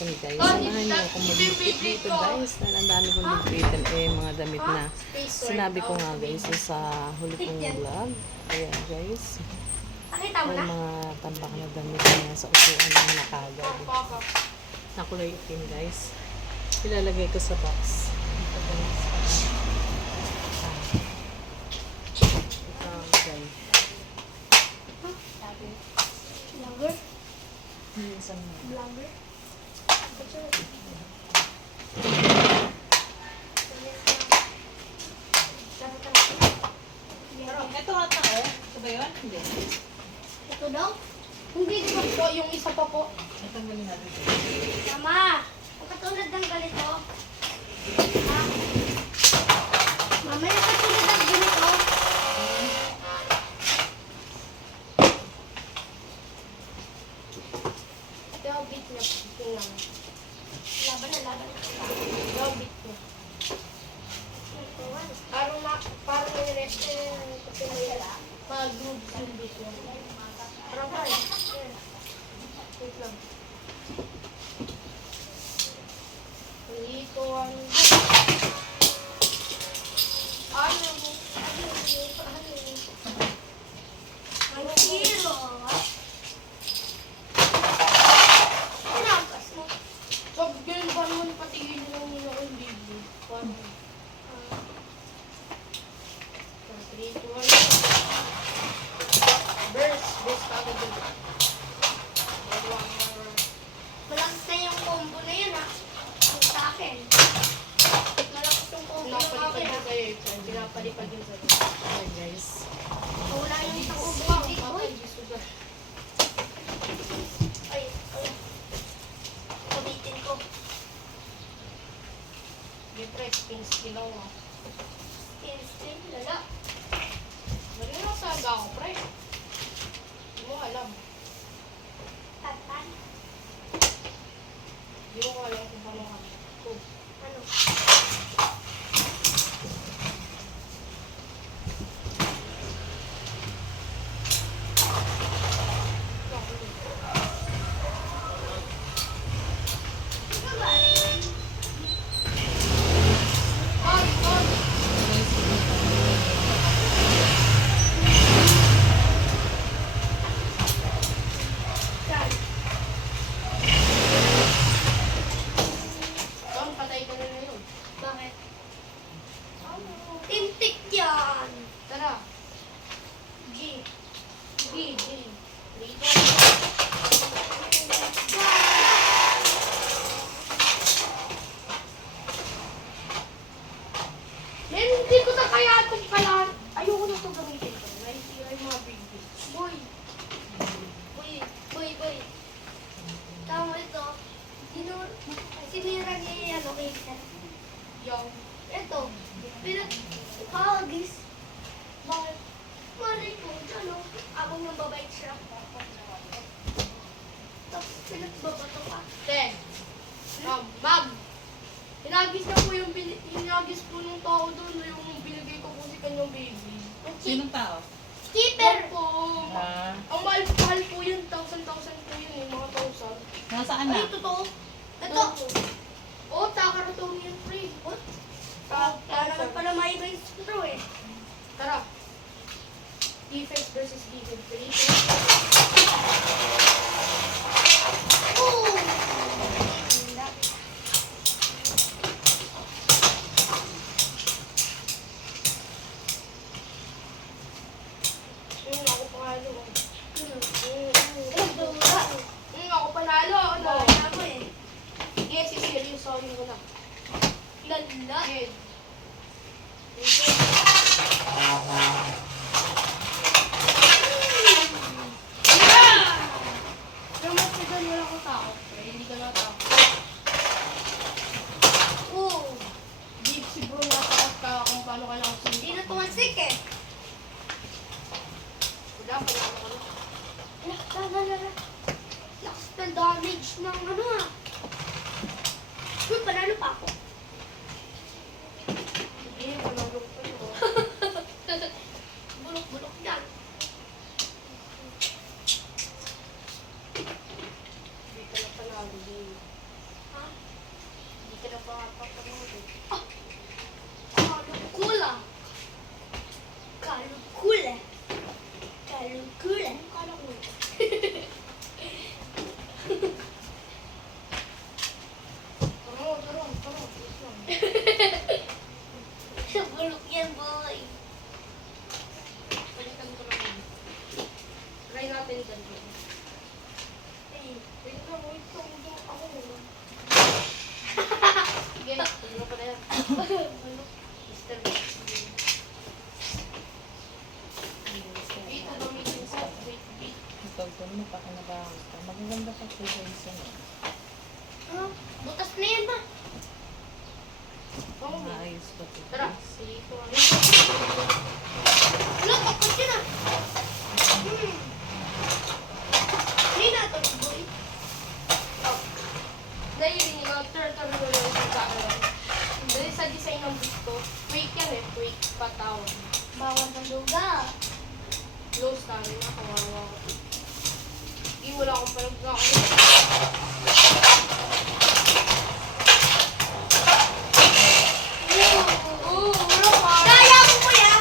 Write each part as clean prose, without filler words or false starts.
hapon guys. Samahan niyo ako mag-trip dito guys. Dahil ang dami kong nag-tripan mga damit na sinabi ko nga guys sa huli kong vlog. Ayan guys. Nakita mo May na? mga tambak na damit na sa upuan ng nakagad. Na kulay itim guys. Ilalagay ko sa box. Ito guys. Ito guys. Vlogger? Minsan na. Vlogger? Ito ata oh. Ito ba yun? Hindi. Ito daw? Hindi di ba po yung isa pa po? Ito ba natin ito? Mama, ang katulad ng ganito. Ha? Mama, yung katulad ng ganito. Ito yung beat niya. Tingnan mo. Laban na, laban na. Ito yung beat niya. Parang yung rest kasi may mag-group yung beat niya. Parang parang. Wait lang. Dito ang... Ang kilo. Tinagas mo. Pag ganun ba naman patigil lang nila ang bibi? Parang... 3, 2, 1. Burst agad yun. Malakas na yung combo na yun ha. Yung sa akin. Malakas yung combo na akin ha. Pinapalipad yun sa'yo. Ayan guys. Wala yung isang ubo. Ay, kabitin ko. Gitres, pins lang mo. Stin, lala. Marino lang sa aga ako, pre. Hindi mo alam. Tatan. Hindi mo alam kung paano ka. Ano? Tom, patay ka na na yun. Bakit? Tintik yan. Tara. G. G. Rito. Men, hindi ko na kaya itong pala. Ayoko na itong gamitin ko. Naisira yung mga big bits. Boy. Boy. Tama ito. Sinira niya yung ano kay Sir. Yung. Ito. Pinag-hagis. Bakit? Malay ko. Ano? Ako nang babait siya. Tapos pinagbabato ka. Ten. Ma'am. Hinagis na po yung hinagis po ng tao doon. Yung binigay ko po si kanyang baby. Sinong tao? Skipper! Po. Ang mahal po yun. 1,000 po yun. Yung mga 1,000. Nasaan Ay, na? totoo. Ito. Oo, takaratoon yun, pre. Parang pala may iba yung screw eh. Tara. Defense versus defense. Oh! Ako panalo. Dura. Ako panalo. Ano? Wala mo eh. Yes, serious. Sorry ko na. Lala. Yes. Pero mas maganda wala akong takot. Pero hindi ka natakot. Oh! Deep si bro natakot ka kung paano ka lang Hindi na tumansik eh. Wala, panalo ko na. Lakas ng damage ng ano ah. Uy, panalo pa ako. Hindi, panalo ko na. Bulok-bulok yan. Hindi ka na panalo. papanood eh. Kalukula. Kalukula. Kalukula. Kalukula. Taro. Bulok yan, boy. Balikan ko naman. Try natin ganito. Wait lang. Ako muna. Sige, bulok ko na yan. Bulok. Mr. Wait, gamitin sa wait. Ikaw doon mo pa kanabahan ka. Magaganda pa siya sa isa mo. Butas na yan ba? Maayos pa ito. Tara, sige ko. Wala, tapos yun ah. Hindi na ito, boy. Dahil yung turn na lang sa camera. Dahil sa design ng gusto, quick yan eh, quick patawan. Bawal ng luga. Low star na, kawawa ko. Hindi wala akong panagkakalit. Kaya mo po ya!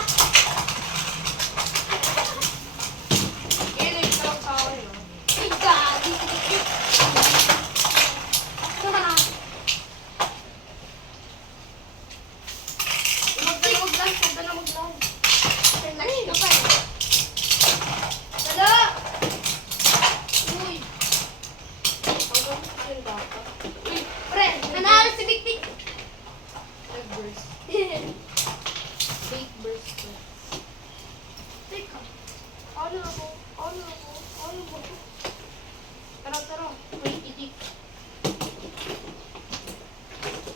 Kailan ka lang sa akin, no? Ay, gagi! Magdalawag lang. Ano yun? Kapal. Dala! Uy! Ang gamit ko yung dapat. Uy, pre! Nanalo si Big! Nag-burst. Big burst ko. Teka. Ano ako? Tara. Wait, itik.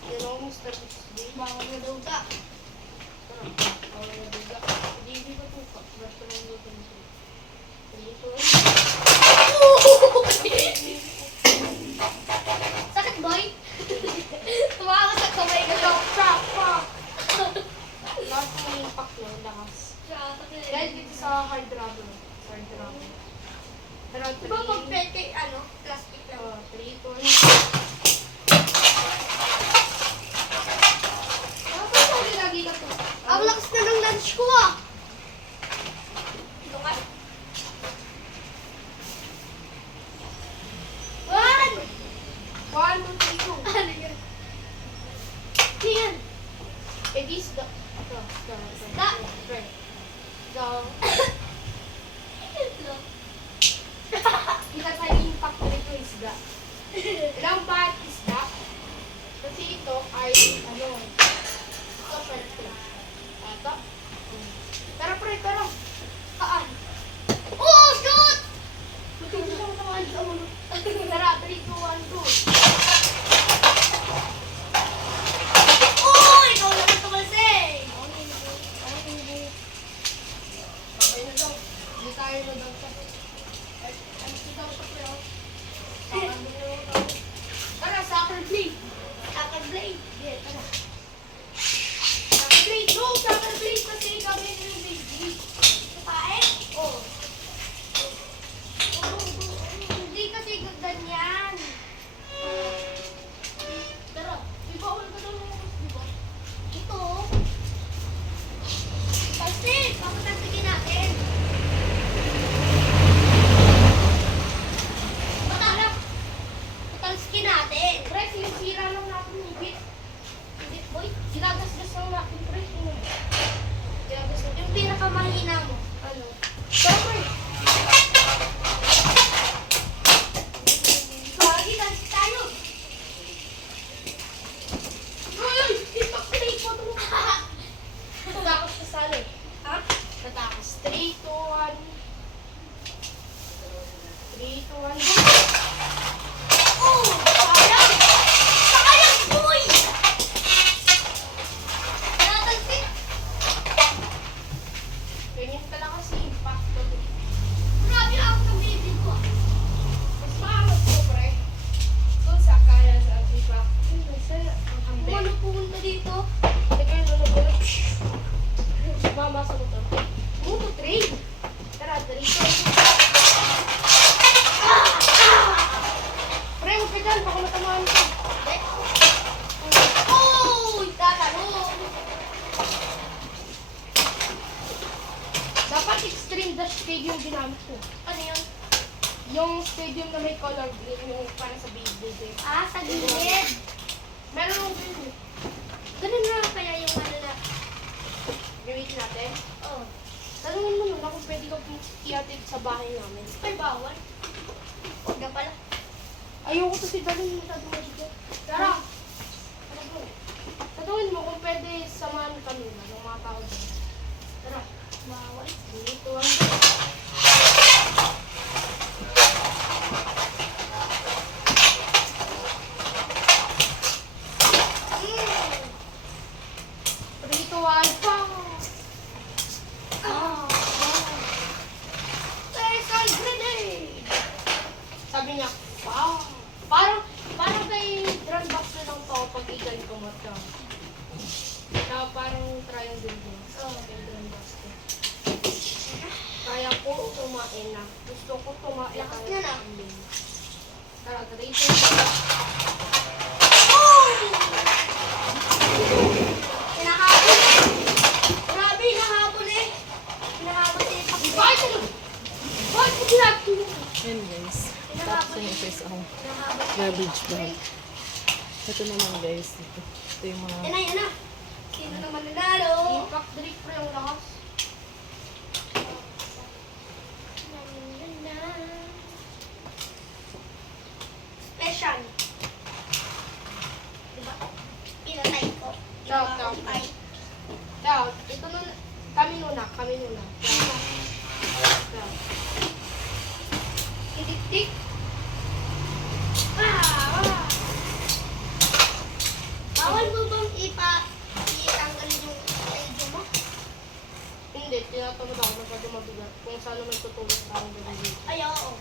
Yan ako, Mr. Bixby. Bawal na daw ka. Tara. Bawal na daw ka. Hindi ka tuka. Basta lang daw ganito. Sakit, boy? Tumakas sa kamay ka lang. Lakas ng impact yun, lakas. Dahil dito sa hard rubber. Pero 3, Diba pag peke, plastic lang? 3, 2, 1. Bakit sabi lagi ka to? Ang lakas na ng lunch ko ah! Ito nga. 1, 2, 3, 2. Ano yun? Ano yan? Eh, this the... Ito. Right. Kita sa impact ko nito isda. Ilang ba't isda? Kasi ito ay, ito, shellfish. Ito. Tara, pre, tara. Saan? Oh, shoot! Tara, 3, 2, 1, go. Oh! Ikaw naman tumalsing! Okay na daw. Hindi tayo na daw sa... Ano si daw sa pre, oh. Tara, soccer blade. Soccer blade. Yeah, tara. Soccer blade. No, soccer blade kasi kami ng baby. Kapain? Oh. Hindi kasi ganyan. Tara, di ba wala ka daw mga di ba? Ito. Talsik! Papatalsikin natin. Baka patalsikin natin. Pre, sinisira lang natin yung bit. Hindi, boy. Ginagasgas lang natin, pre. Ginagasgas. Yung pinakamahina mo. Ano? Tara, pre. Lagi, talsik tayo. Uy! Ipak-play po ito. Natakas sa sali. Ha? Natakas. 3, 2, 1. 3, 2, 1. Oh! Sayang! Sayang, boy! Natalsik. Ganyan ka lang kasi impact ko. Grabe ako ng baby ko. Mas maangat ko, pre. Doon sa kaya sa diba? Sa ang Kung ano pumunta dito. Teka, ano ba? Mamasa ko to. Muto, 3. Tara, 3. Pre, huwag ka dyan. Baka matamaan ka. Oh! Dream Dash cake yung ginamit ko. Ano yun? Yung stadium na may color green, yung para sa Beyblade eh. Ah, sa gilid. Meron yung green eh. Ganun na lang kaya yung ano na. Gamitin natin. Oh. Tanungin mo na kung pwede ka iatid sa bahay namin. Ay, bawal. Huwag na pala. Ayoko to si Dalin mo sa dito. Tara! Tanungin mo kung pwede samahan kami na ng mga tao dyan. Tara. Bawal. Dito ang ritual pa. Oh. Person grenade. Sabi niya, wow. Parang kay drum box na lang to pag ikay kumata. Kaya parang triangle din. Oh. Kay drum box ko. Kaya ko tumain na. Gusto ko tumain. Lakas kaya na. tumain. Tara, rito. Hinahabol eh. Grabe, hinahabol eh. Hinahabol eh. Bakit mo? Bakit mo ginagawa? Yan guys. Tapos na yung first akong Hinahabol. garbage bag. Ito naman guys. Ito yung mga... Yan na, yan na. Sino naman nanalo? Impact drip pre ang lakas. Special. Diba? Pinatay ko. Ciao, ciao. Ay. Kaya, ito na, kami muna. Kaya. Titik-tik. Ah! Bawal mo bang itanggal yung radio mo? Hindi, tinatamad ako na pwede mabigat. Kung saan naman tutulog tayo gawin. Ay, oo.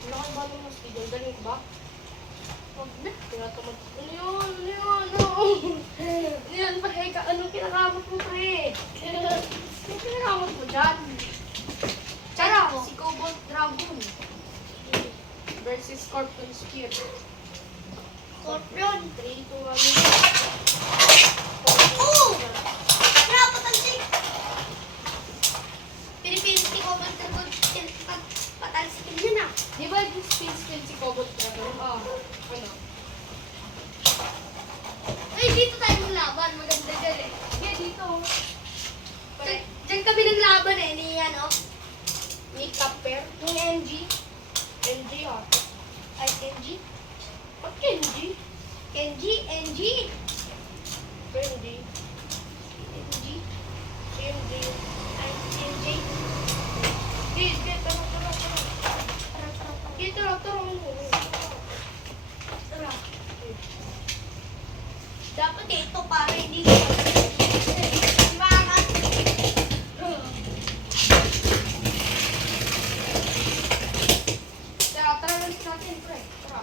Wala kang ba ng speed? Ang galing ko ba? Huwag na. Tinatamad. Ano yun? Ano yan, pre? Anong kinakamot mo, pre? Anong kinakamot mo dyan? Tara, si Cobalt Dragon versus Scorpion Spear. Scorpion. 3, 2, 1. Oh! Napatansik! Pinipilit ko patalsikin niya na. Di ba yung spin si Cobalt Dragon? Ano? Ay, dito tayo maglaban. Maganda dyan eh. Sige, dito. Diyan kami naglaban eh. Ni ano? Ni Kapper. Ni NG. NG ah. Ay, NG. Ba't Kenji? NG. NG. Kenji. NG. CMG. Ay, NG. Sige, tara. Tara, tara, tara. Sige, tara. Tara. Dapat ito para hindi ko Tara lang natin, pre. Tara.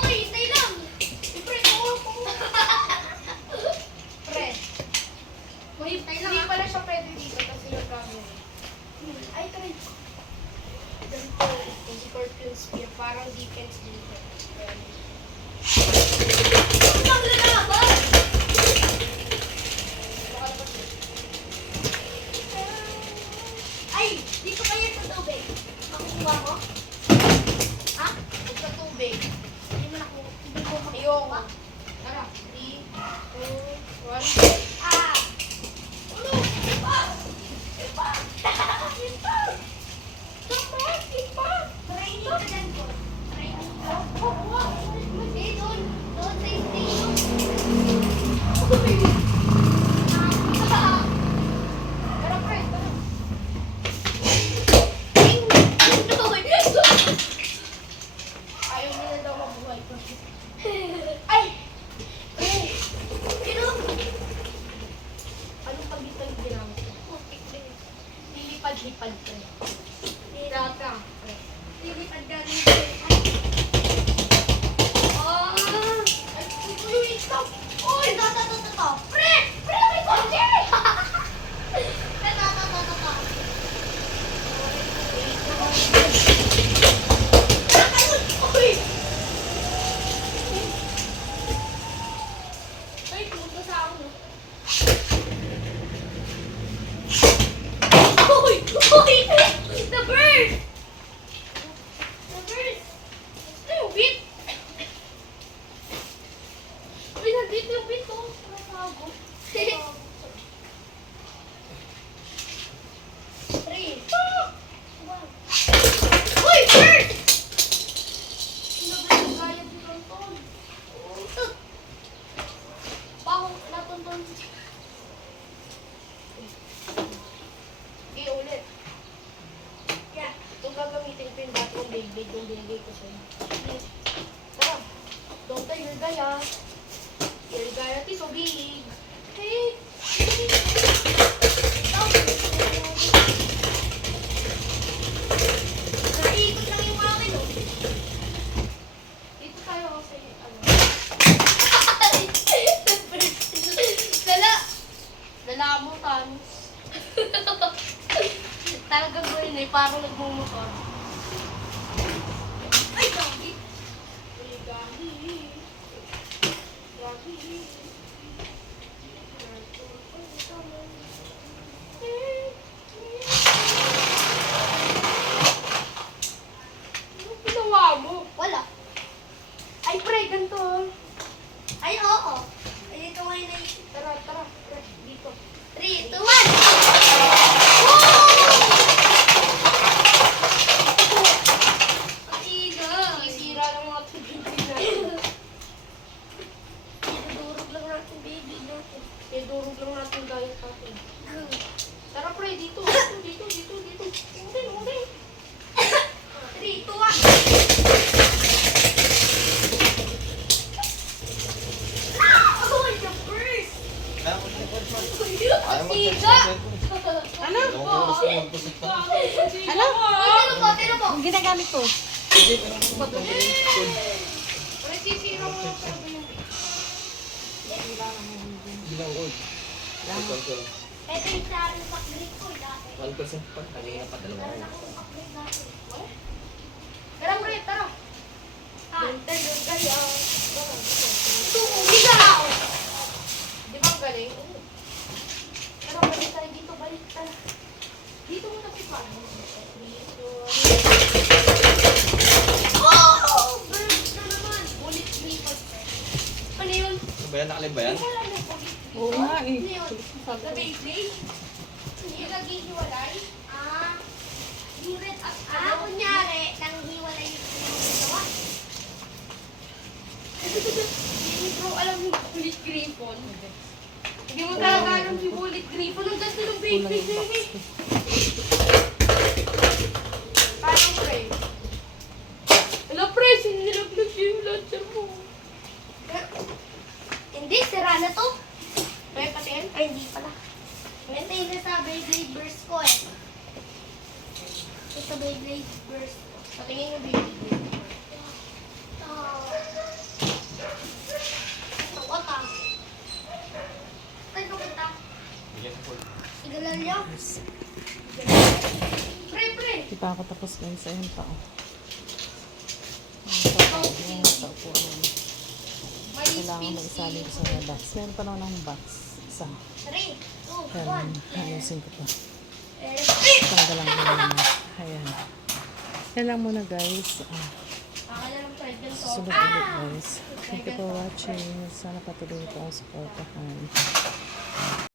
Uy, hintay lang. Pre, oo. Pre. Hintay lang Hindi ah. pala siya pwede dito kasi yung camera. Ay, try. Ganito, yung Scorpion Spear, parang defense dito. Ang lalaban! Baka naman siya. Ay, dito kayo sa tubig. Makukuha mo? Ha? Huwag sa tubig. Hindi mo nakuha. Hindi ko makukuha. Ayoko. Tara, 3, 2, 1. Ah! Ulo! Ipa! Ipa! Ipa! Dapat! Ipa! Training ka dyan ko. Training ka. Eh, doon. Doon sa station. Tara, pre. Tara. Ayaw niya na daw mabuhay. Ay! Ay! Pero, Anong pagitan yung ginamit ko? putik din. Lilipad-lipad, pre. Tara, pre. Lilipad ka dito. Ah! Ay, Luis, stop! Uy! Ito. Pre! binigay ko sa'yo. Tara. Don't tie your gaya. Your gaya is so big. Hey. Naikot lang yung akin, oh. Dito tayo kasi ano. Lala! Lala mo, Thanos. Talagang gawin eh, parang nagmumukha. Ay, dami! Uy, gahi. Gahi. Ano ginawa mo? Wala. Ay, pre, ganito. Ay, oo. Ay, dito ngayon na isip. Tara, tara, pre, dito. 3, 2, 1! Ang iga! Sisira lang mga tubig natin. Idudurog lang natin, baby natin. Kaya durog lang natin gaya sa atin. Tara, pre, dito. Dito, dito, dito. Undin, undin. 3, 2, 1! Oh, the first! Ang iga! Ano? Ano? Uy, tira mo! Ang ginagamit ko. Pre, sisira mo lang talaga yung Ito yung sa akin pack-grip ko, dati. Meron akong pack-grip dati. Tara, pre, tara. Bantay yung kaya. Tumigaw! Di ba ang galing? Tara, balik tayo dito, balik tayo. Dito muna si Pano. Dito. Oh! Burst na naman! Bullet gripper. Ano yun? Nakalib ba yan? Wala na po. Oo nga eh. Ano yun? Sabi Sa ko, Beyblade? Yung naghihiwalay. Ah. Yung red at kunyari, nang hiwalay yung dalawa. Hindi mo bro alam yung bullet griffon. Hindi mo talaga alam yung bullet griffon. Ang ganda ng kulang baby. yung box ko. Parang pre. Hello pre, sinilaglag yung launcher mo. Hindi, sira na to. Pre, patiin. Ay, hindi pala. Ito yung sa Beyblade Burst ko eh. Ito sa Beyblade Burst ko. Patingin yung baby. Wata. Ay, kumanta. Igalan niyo. Pre, pre. Di pa ako tapos guys. Ayun pa. Oh. Yung nasa upuan. May Kailangan mo isali ko sa box. Meron pa naman ng box. Isa. 3, 2, Ayan. 1. Ayusin ko pa. Eh, Tanggalan ko muna. Ayan. Yan lang muna guys. Akala lang try din to. Susunod ulit guys. Thank you for watching. Sana patuloy ko ang supportahan.